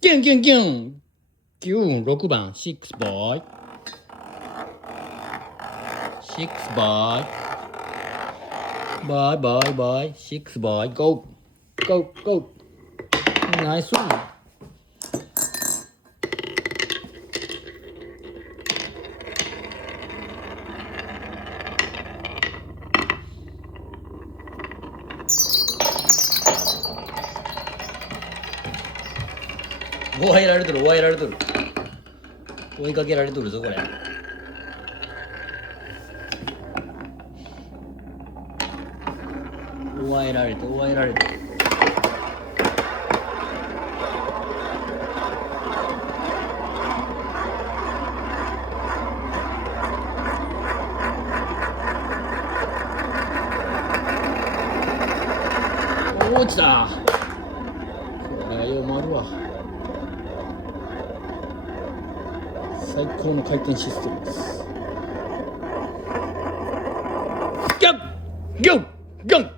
ギュンギュンギュン。6番、6ボーイ。6ボーイ。ボーイボーイボーイ。6ボーイ。ゴー。ゴーゴー。ナイス。追いられとる、追いられとる。追いかけられとるぞ、これ。追えられて、追えられて。落ちた。これがよう回るわ。最高の回転システムです。ギョンギョンギョン。